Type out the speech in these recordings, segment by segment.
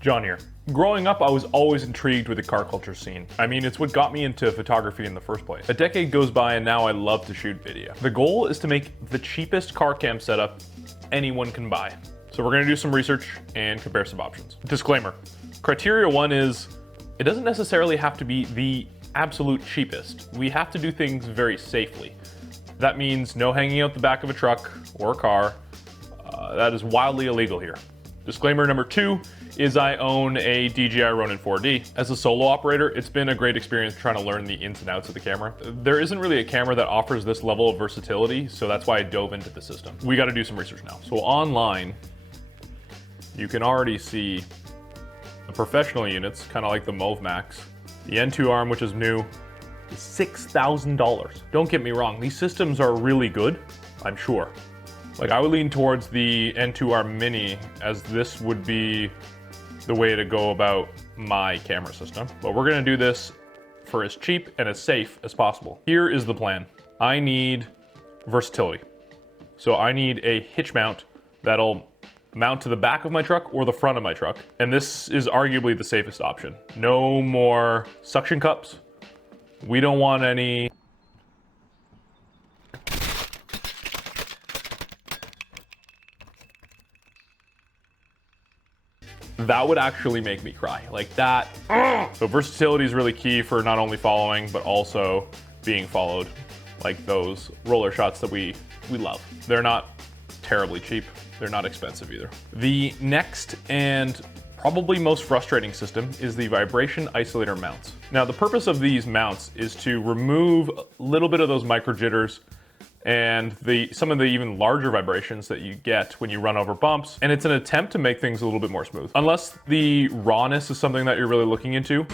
John here. Growing up, I was always intrigued with the car culture scene. I mean, it's what got me into photography in the first place. A decade goes by and now I love to shoot video. The goal is to make the cheapest car cam setup anyone can buy. So we're gonna do some research and compare some options. Disclaimer, criteria one is, it doesn't necessarily have to be the absolute cheapest. We have to do things very safely. That means no hanging out the back of a truck or a car. That is wildly illegal here. Disclaimer number two is I own a DJI Ronin 4D. As a solo operator, it's been a great experience trying to learn the ins and outs of the camera. There isn't really a camera that offers this level of versatility, so that's why I dove into the system. We gotta do some research now. So online, you can already see the professional units, kind of like the Mauve Max. The N2 arm, which is new, is $6,000. Don't get me wrong, these systems are really good, I'm sure. Like, I would lean towards the N2R Mini, as this would be the way to go about my camera system. But we're gonna do this for as cheap and as safe as possible. Here is the plan. I need versatility. So I need a hitch mount that'll mount to the back of my truck or the front of my truck. And this is arguably the safest option. No more suction cups. We don't want any that would actually make me cry. Like that. So versatility is really key for not only following, but also being followed. Like those roller shots that we love. They're not terribly cheap. They're not expensive either. The next and probably most frustrating system is the vibration isolator mounts. Now the purpose of these mounts is to remove a little bit of those micro jitters and some of the even larger vibrations that you get when you run over bumps, and it's an attempt to make things a little bit more smooth. Unless the rawness is something that you're really looking into.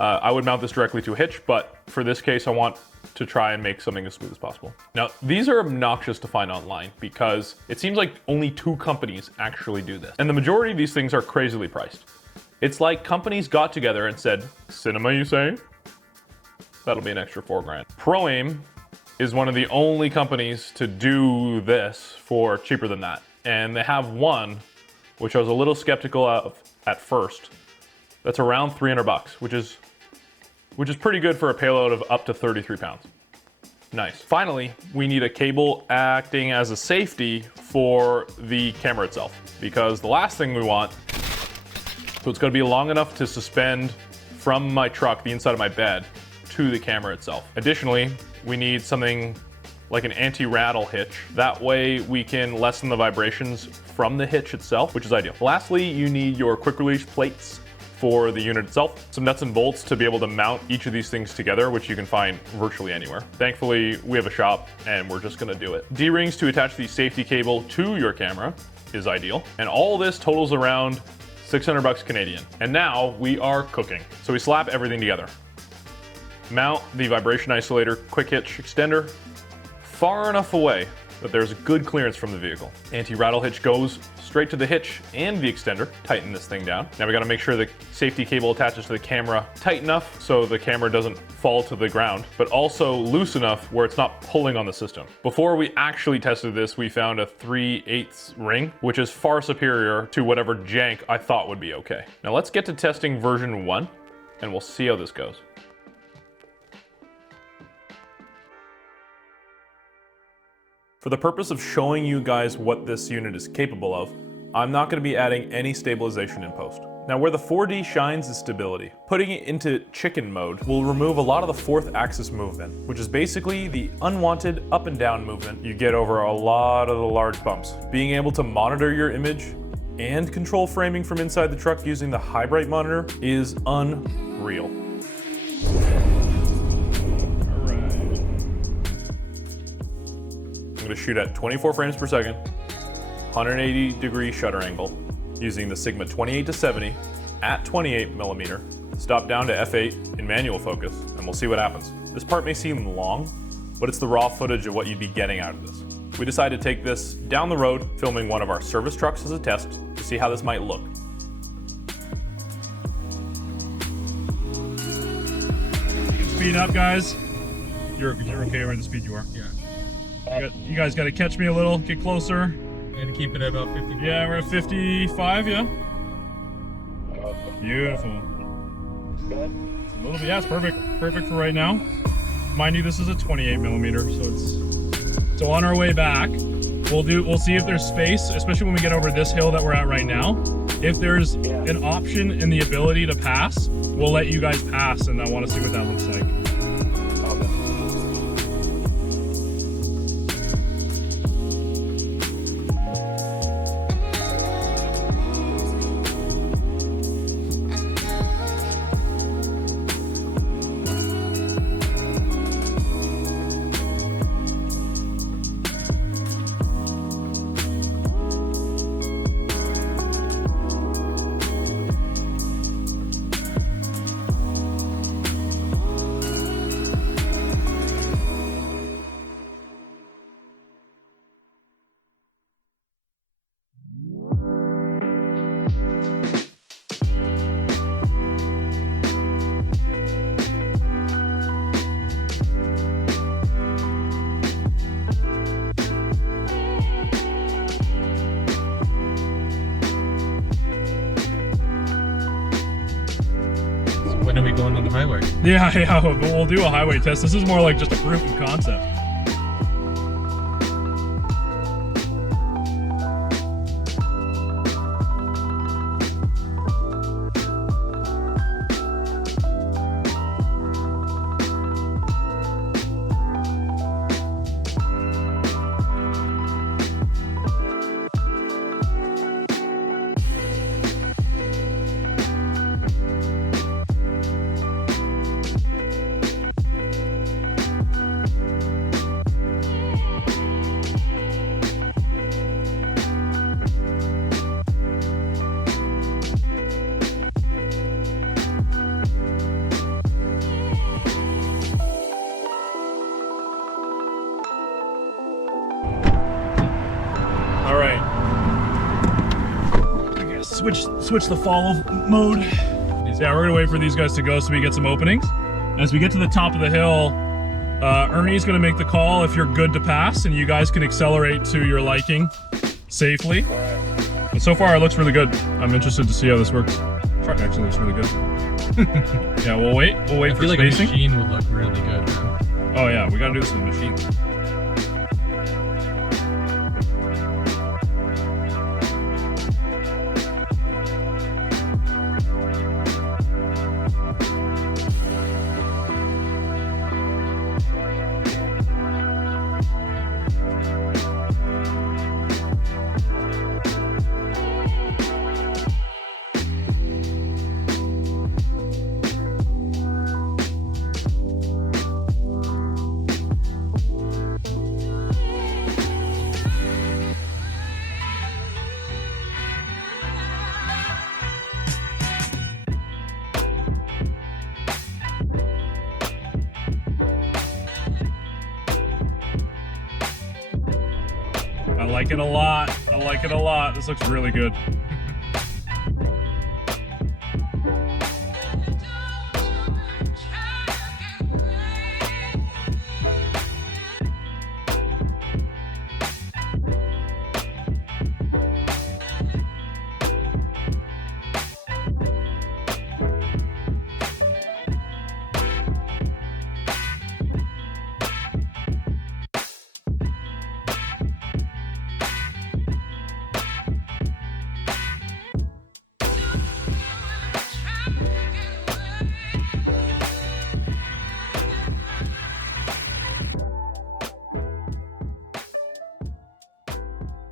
I would mount this directly to a hitch, but for this case I want to try and make something as smooth as possible. Now, these are obnoxious to find online because it seems like only 2 companies actually do this. And the majority of these things are crazily priced. It's like companies got together and said, cinema you say? That'll be an extra $4 grand. Pro-Aim is one of the only companies to do this for cheaper than that. And they have one, which I was a little skeptical of at first, that's around 300 bucks, which is pretty good for a payload of up to 33 pounds. Nice. Finally, we need a cable acting as a safety for the camera itself, because the last thing we want, so it's gonna be long enough to suspend from my truck, the inside of my bed, to the camera itself. Additionally, we need something like an anti-rattle hitch. That way we can lessen the vibrations from the hitch itself, which is ideal. Lastly, you need your quick release plates for the unit itself, some nuts and bolts to be able to mount each of these things together, which you can find virtually anywhere. Thankfully, we have a shop and we're just gonna do it. D-rings to attach the safety cable to your camera is ideal. And all this totals around 600 bucks Canadian. And now we are cooking. So we slap everything together. Mount the vibration isolator quick hitch extender far enough away that there's good clearance from the vehicle. Anti-rattle hitch goes straight to the hitch and the extender. Tighten this thing down. Now we gotta make sure the safety cable attaches to the camera tight enough so the camera doesn't fall to the ground, but also loose enough where it's not pulling on the system. Before we actually tested this, we found a 3/8 ring, which is far superior to whatever jank I thought would be okay. Now let's get to testing version 1 and we'll see how this goes. For the purpose of showing you guys what this unit is capable of, I'm not going to be adding any stabilization in post. Now where the 4D shines is stability. Putting it into chicken mode will remove a lot of the 4th axis movement, which is basically the unwanted up and down movement you get over a lot of the large bumps. Being able to monitor your image and control framing from inside the truck using the high bright monitor is unreal. I'm gonna shoot at 24 frames per second, 180-degree shutter angle, using the Sigma 28-70 at 28mm, stop down to f8 in manual focus, and we'll see what happens. This part may seem long, but it's the raw footage of what you'd be getting out of this. We decided to take this down the road, filming one of our service trucks as a test to see how this might look. Speed up, guys. You're okay right at the speed you are. Yeah. You guys got to catch me a little, get closer. And keep it at about 50. Yeah, we're at 55, yeah. Beautiful. It's a little bit, yeah, it's perfect. Perfect for right now. Mind you, this is a 28 millimeter, so on our way back, we'll see if there's space, especially when we get over this hill that we're at right now. If there's an option and the ability to pass, we'll let you guys pass, and I want to see what that looks like. When are we going on the highway? Yeah, we'll do a highway test. This is more like just a proof of concept. All right. I guess switch the follow mode. Yeah, we're gonna wait for these guys to go so we get some openings. As we get to the top of the hill, Ernie's gonna make the call if you're good to pass, and you guys can accelerate to your liking safely. And so far, it looks really good. I'm interested to see how this works. Truck actually looks really good. Yeah, we'll wait. We'll wait I for feel like spacing. a machine would look really good, man. Oh yeah, we gotta do this with a machine. I like it a lot. I like it a lot. This looks really good.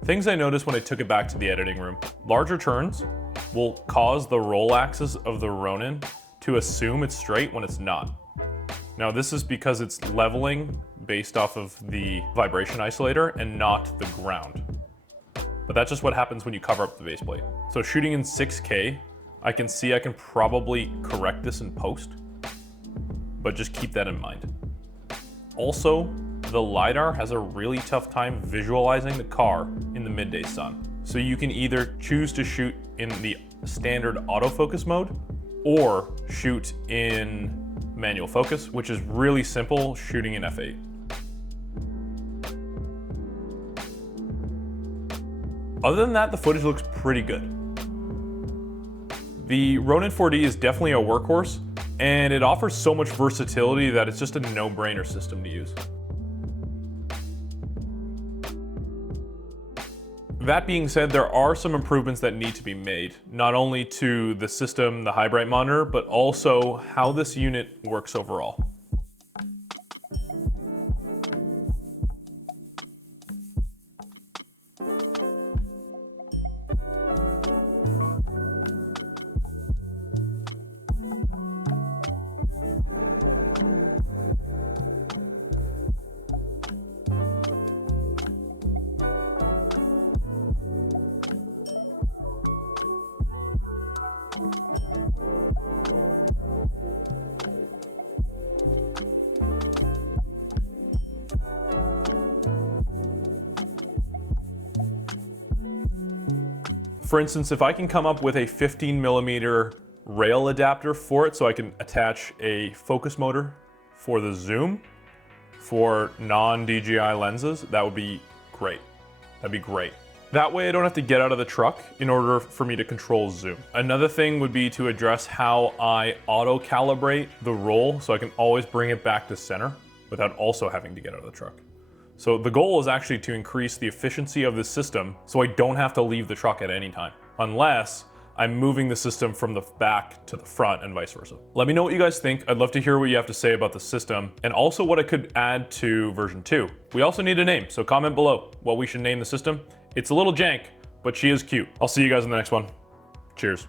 Things I noticed when I took it back to the editing room. Larger turns will cause the roll axis of the Ronin to assume it's straight when it's not. Now this is because it's leveling based off of the vibration isolator and not the ground. But that's just what happens when you cover up the base plate. So shooting in 6K, I can see I can probably correct this in post, but just keep that in mind. Also, the LiDAR has a really tough time visualizing the car in the midday sun. So you can either choose to shoot in the standard autofocus mode or shoot in manual focus, which is really simple shooting in f8. Other than that, the footage looks pretty good. The Ronin 4D is definitely a workhorse, and it offers so much versatility that it's just a no-brainer system to use. That being said, there are some improvements that need to be made, not only to the system, the high bright monitor, but also how this unit works overall. For instance, if I can come up with a 15mm rail adapter for it so I can attach a focus motor for the zoom for non-DJI lenses, that would be great. That'd be great. That way I don't have to get out of the truck in order for me to control zoom. Another thing would be to address how I auto-calibrate the roll so I can always bring it back to center without also having to get out of the truck. So the goal is actually to increase the efficiency of the system so I don't have to leave the truck at any time, unless I'm moving the system from the back to the front and vice versa. Let me know what you guys think. I'd love to hear what you have to say about the system and also what I could add to version 2. We also need a name, so comment below what we should name the system. It's a little jank, but she is cute. I'll see you guys in the next one. Cheers.